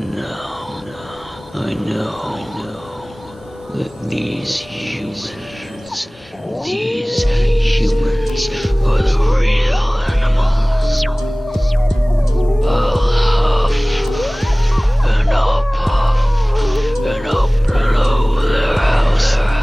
Now, I know that these humans are the real animals. I'll huff, and I'll puff, and I'll blow their house down.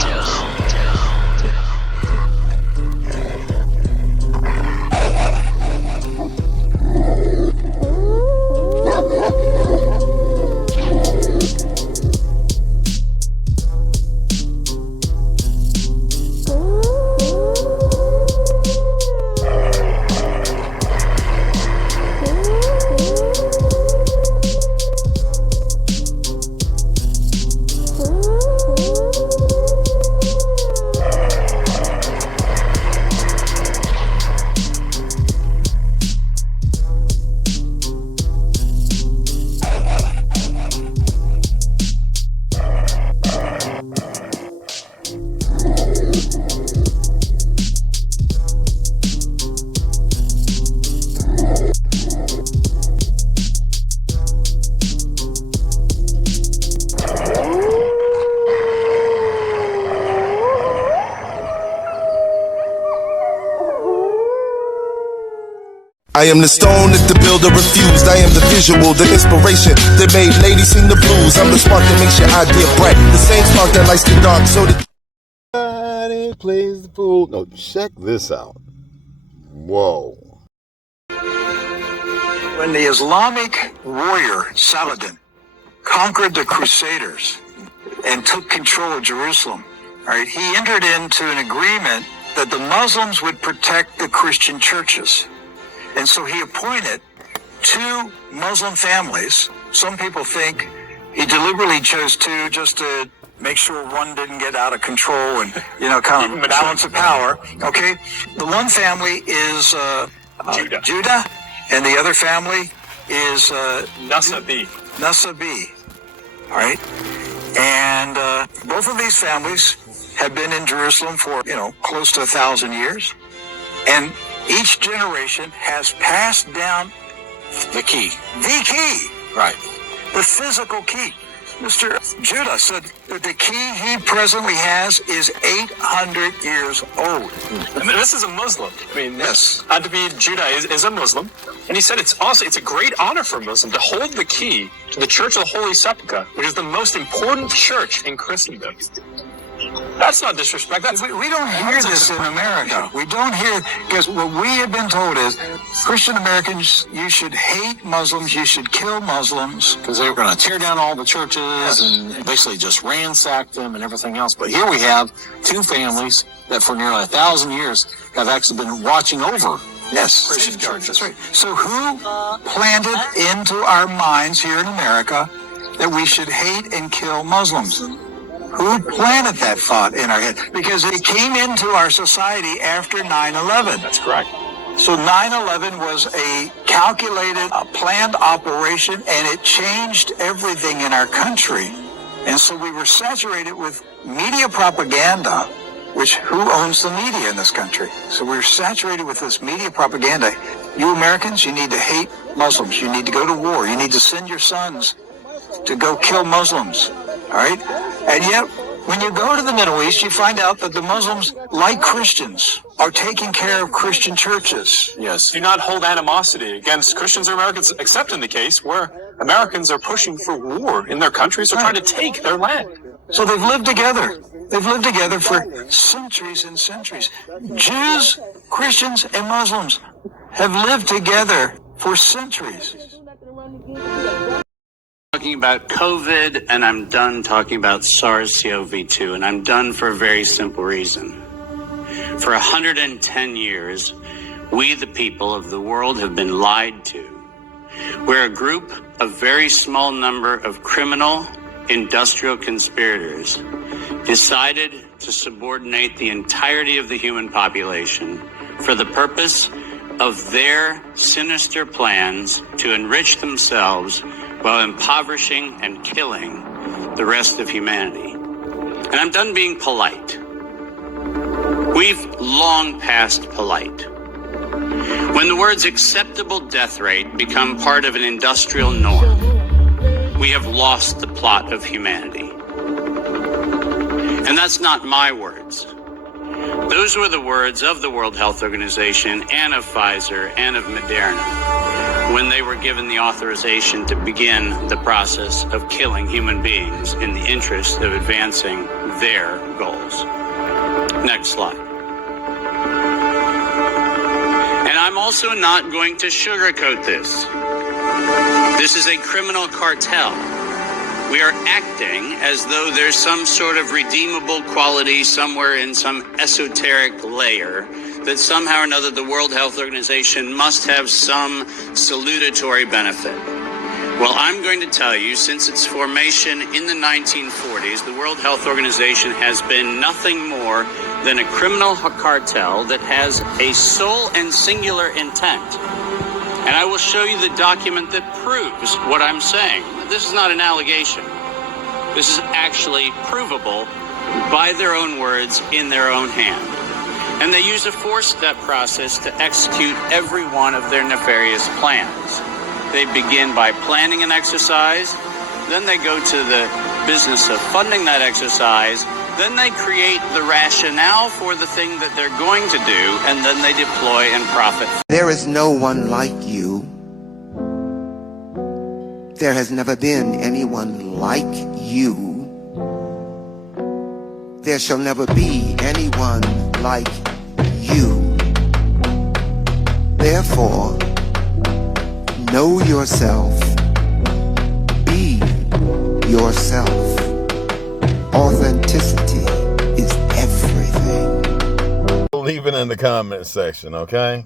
I am the stone that the builder refused. I am the visual, the inspiration that made ladies sing the blues. I'm the spark that makes your idea bright. The same spark that lights the dark so that nobody plays the fool. No, check this out. Whoa. When the Islamic warrior Saladin conquered the Crusaders and took control of Jerusalem, right, he entered into an agreement that the Muslims would protect the Christian churches. And so he appointed two Muslim families. Some people think he deliberately chose two just to make sure one didn't get out of control and, kind of balance of power. Okay? The one family is Judah, and the other family is Nasabi. All right? And both of these families have been in Jerusalem for, close to 1,000 years. And each generation has passed down The key. Right. The physical key. Mr. Judah said that the key he presently has is 800 years old. And this is a Muslim. I mean, yes. Adabi Judah is a Muslim. And he said it's a great honor for a Muslim to hold the key to the Church of the Holy Sepulchre, which is the most important church in Christendom. That's not disrespect. We don't hear this in America. We don't hear, because what we have been told is, Christian Americans, you should hate Muslims, you should kill Muslims. Because they were going to tear down all the churches and basically just ransack them and everything else. But here we have two families that for nearly 1,000 years have actually been watching over Christian churches. That's right. So who planted into our minds here in America that we should hate and kill Muslims? Who planted that thought in our head? Because it came into our society after 9/11. That's correct. So 9/11 was a calculated, planned operation, and it changed everything in our country. And so we were saturated with media propaganda, which who owns the media in this country? So we're saturated with this media propaganda. You Americans, you need to hate Muslims. You need to go to war. You need to send your sons to go kill Muslims. All right? And yet, when you go to the Middle East, you find out that the Muslims, like Christians, are taking care of Christian churches. Yes. Do not hold animosity against Christians or Americans, except in the case where Americans are pushing for war in their countries or trying to take their land. So they've lived together. They've lived together for centuries and centuries. Jews, Christians, and Muslims have lived together for centuries. Talking about COVID, and I'm done talking about SARS-CoV-2, and I'm done for a very simple reason. For 110 years, we, the people of the world, have been lied to. We're a group of very small number of criminal, industrial conspirators decided to subordinate the entirety of the human population for the purpose of their sinister plans to enrich themselves while impoverishing and killing the rest of humanity. And I'm done being polite. We've long passed polite. When the words acceptable death rate become part of an industrial norm, we we have lost the plot of humanity. And that's not my words. Those were the words of the World Health Organization and of Pfizer and of Moderna when they were given the authorization to begin the process of killing human beings in the interest of advancing their goals. Next slide. And I'm also not going to sugarcoat this. This is a criminal cartel. We are acting as though there's some sort of redeemable quality somewhere in some esoteric layer that somehow or another the World Health Organization must have some salutatory benefit. Well, I'm going to tell you, since its formation in the 1940s, the World Health Organization has been nothing more than a criminal cartel that has a sole and singular intent. And I will show you the document that proves what I'm saying. This is not an allegation. This is actually provable by their own words in their own hand. And they use a four-step process to execute every one of their nefarious plans. They begin by planning an exercise, then they go to the business of funding that exercise, then they create the rationale for the thing that they're going to do, and then they deploy and profit. There is no one like you. There has never been anyone like you. There shall never be anyone like you. Therefore, know yourself. Be yourself. Authenticity is everything. Leave it in the comment section, okay?